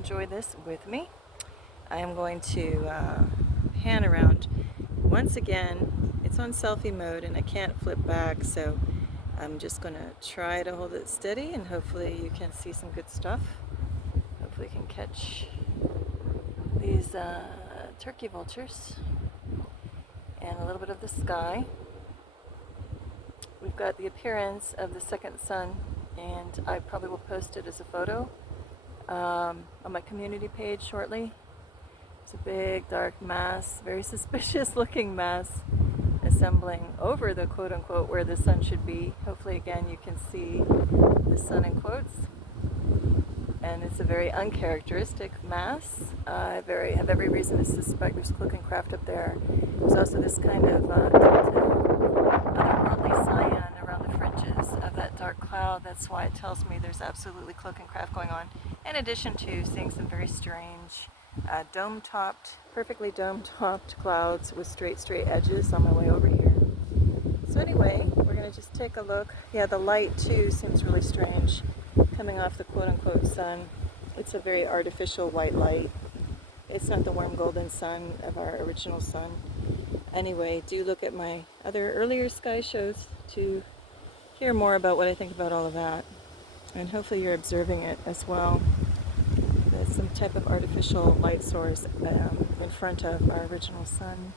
enjoy this with me. I am going to pan around. Once again, it's on selfie mode and I can't flip back, so I'm just going to try to hold it steady and hopefully you can see some good stuff. Hopefully you can catch these turkey vultures and a little bit of the sky. We've got the appearance of the second sun, and I probably will post it as a photo on my community page shortly. It's a big dark mass, very suspicious looking mass assembling over the quote-unquote where the sun should be. Hopefully again you can see the sun in quotes, and it's a very uncharacteristic mass. I have every reason to suspect there's cloak and craft up there. There's also this kind of otherworldly cyan around the fringes of that dark cloud. That's why it tells me there's absolutely cloak and craft going on, in addition to seeing some very strange dome-topped, perfectly dome-topped clouds with straight edges on my way over here. So anyway, we're going to just take a look. Yeah, the light too seems really strange coming off the quote-unquote sun. It's a very artificial white light. It's not the warm golden sun of our original sun. Anyway, do look at my other earlier sky shows to hear more about what I think about all of that. And hopefully you're observing it as well. There's some type of artificial light source in front of our original sun.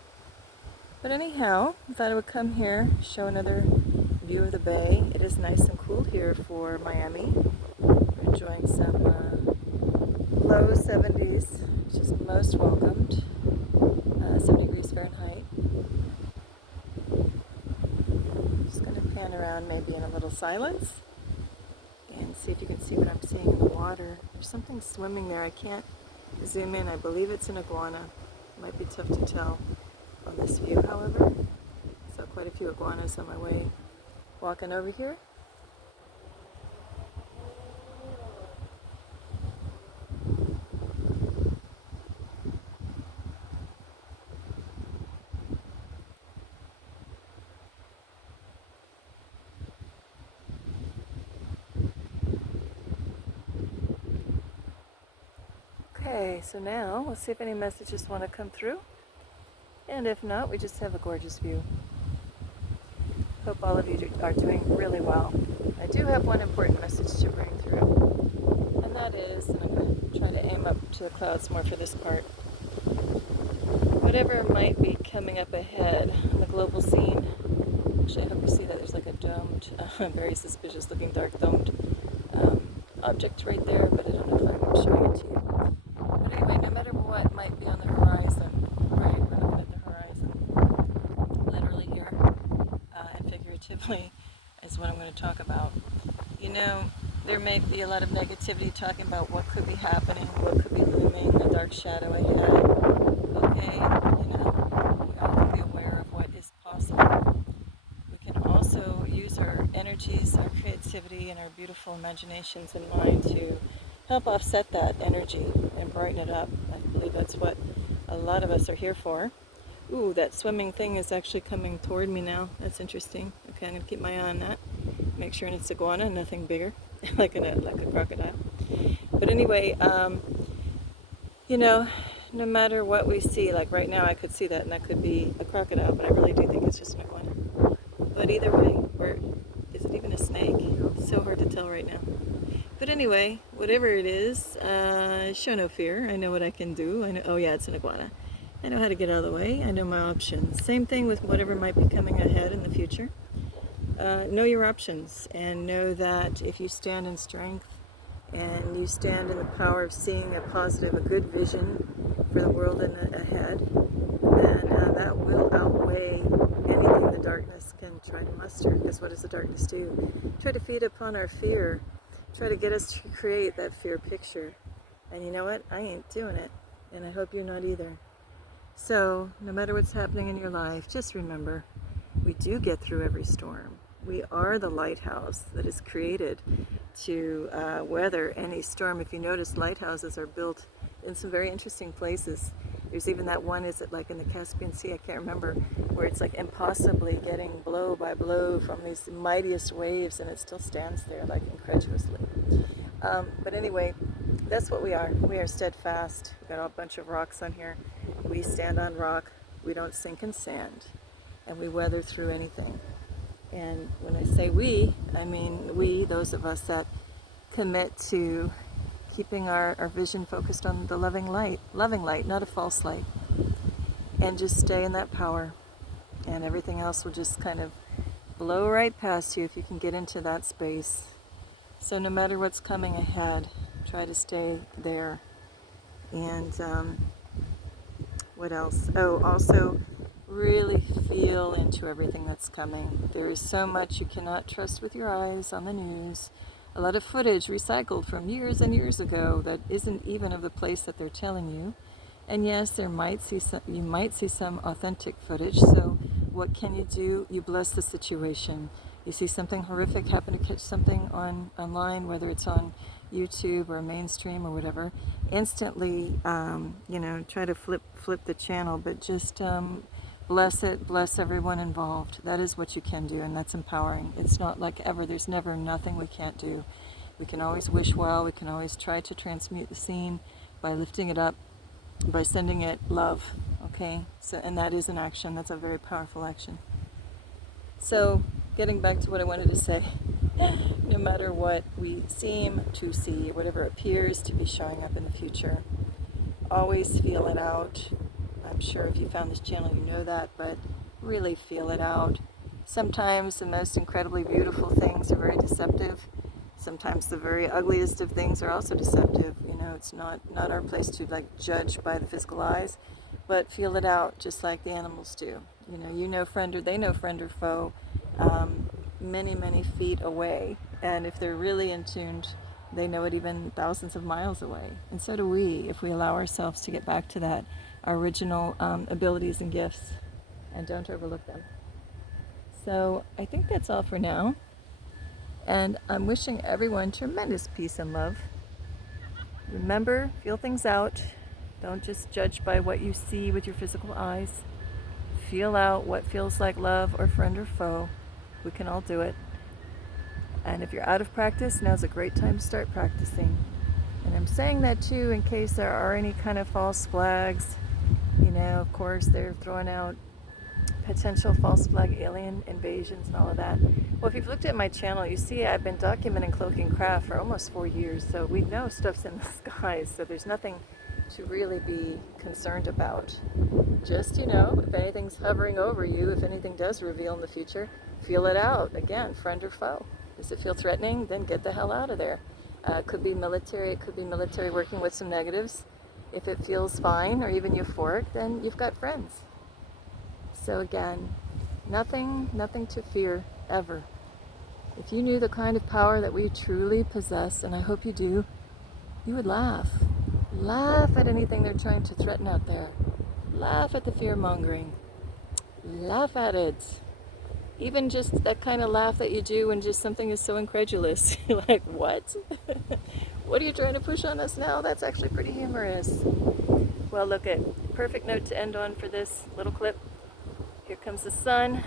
But anyhow, I thought I would come here, show another view of the bay. It is nice and cool here for Miami. We're enjoying some low 70s, which is most welcomed. 70 degrees Fahrenheit. Just going to pan around maybe in a little silence and see if you can see what I'm seeing in the water. There's something swimming there. I can't zoom in. I believe it's an iguana. It might be tough to tell on this view, however. So quite a few iguanas on my way walking over here. Okay, so now let's see if any messages want to come through. And if not, we just have a gorgeous view. Hope all of you are doing really well. I do have one important message to bring through, and that is, and I'm going to try to aim up to the clouds more for this part, whatever might be coming up ahead on the global scene. Actually, I hope you see that there's like a domed, very suspicious looking dark domed object right there, but I don't know if I'm showing it to you. But anyway, no matter what might be on the horizon, right, we're looking at the horizon, literally here, and figuratively is what I'm going to talk about. You know, there may be a lot of negativity talking about what could be happening, what could be looming, the dark shadow ahead. Okay, you know, we all can be aware of what is possible. We can also use our energies, our creativity, and our beautiful imaginations in mind to help offset that energy and brighten it up. I believe that's what a lot of us are here for. Ooh, that swimming thing is actually coming toward me now. That's interesting. Okay, I'm going to keep my eye on that. Make sure it's iguana, nothing bigger, like a crocodile. But anyway, you know, no matter what we see, like right now I could see that and that could be a crocodile, but I really do think it's just an iguana. But either way, or is it even a snake? It's so hard to tell right now. But anyway, whatever it is, show no fear. I know what I can do. I know, oh yeah, it's an iguana. I know how to get out of the way. I know my options. Same thing with whatever might be coming ahead in the future. Know your options and know that if you stand in strength and you stand in the power of seeing a positive, a good vision for the world ahead, then that will outweigh anything the darkness can try to muster. Because what does the darkness do? Try to feed upon our fear. Try to get us to create that fear picture. And you know what? I ain't doing it. And I hope you're not either. So, no matter what's happening in your life, just remember, we do get through every storm. We are the lighthouse that is created to weather any storm. If you notice, lighthouses are built in some very interesting places. There's even that one, is it like in the Caspian Sea, I can't remember, where it's like impossibly getting blow by blow from these mightiest waves, and it still stands there like incredulously. But anyway, that's what we are. We are steadfast. We've got a bunch of rocks on here. We stand on rock. We don't sink in sand. And we weather through anything. And when I say we, I mean we, those of us that commit to keeping our vision focused on the loving light, not a false light. And just stay in that power. And everything else will just kind of blow right past you if you can get into that space. So no matter what's coming ahead, try to stay there. And what else? Oh, also really feel into everything that's coming. There is so much you cannot trust with your eyes on the news. A lot of footage recycled from years and years ago that isn't even of the place that they're telling you. And yes, you might see some authentic footage. So what can you do? You bless the situation. You see something horrific happen, to catch something online, whether it's on YouTube or mainstream or whatever, instantly, try to flip the channel, but just bless it, bless everyone involved. That is what you can do, and that's empowering. It's not like ever, there's never nothing we can't do. We can always wish well, we can always try to transmute the scene by lifting it up, by sending it love, okay? So, and that is an action, that's a very powerful action. So, getting back to what I wanted to say, no matter what we seem to see, whatever appears to be showing up in the future, always feel it out. I'm sure if you found this channel, you know that, but really feel it out. Sometimes the most incredibly beautiful things are very deceptive. Sometimes the very ugliest of things are also deceptive. It's not our place to judge by the physical eyes, but feel it out just like the animals do. You know friend or they know friend or foe many, many feet away. And if they're really in tune, they know it even thousands of miles away. And so do we, if we allow ourselves to get back to that, our original abilities and gifts, and don't overlook them. So I think that's all for now. And I'm wishing everyone tremendous peace and love. Remember, feel things out. Don't just judge by what you see with your physical eyes. Feel out what feels like love or friend or foe. We can all do it. And if you're out of practice, now's a great time to start practicing. And I'm saying that too in case there are any kind of false flags. Of course, they're throwing out potential false flag alien invasions and all of that. Well, if you've looked at my channel, you see I've been documenting cloaking craft for almost 4 years, so we know stuff's in the skies, so there's nothing to really be concerned about. Just, if anything's hovering over you, if anything does reveal in the future, feel it out. Again, friend or foe. Does it feel threatening? Then get the hell out of there. It could be military working with some negatives. If it feels fine or even euphoric, then you've got friends. So again, nothing to fear, ever. If you knew the kind of power that we truly possess, and I hope you do, you would laugh. Laugh at anything they're trying to threaten out there. Laugh at the fear-mongering. Laugh at it. Even just that kind of laugh that you do when just something is so incredulous. You're like, what? What are you trying to push on us now? That's actually pretty humorous. Well, look at perfect note to end on for this little clip. Here comes the sun.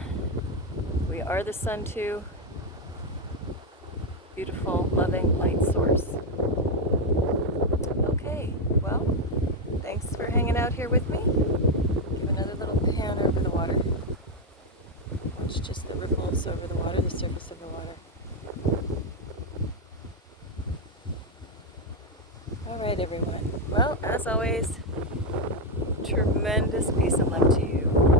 We are the sun too. Beautiful, loving light source. Okay, well, thanks for hanging out here with me. Give another little pan over the water. Watch just the ripples over the water, the surface of the water. All right, everyone. Well, as always, tremendous peace and love to you.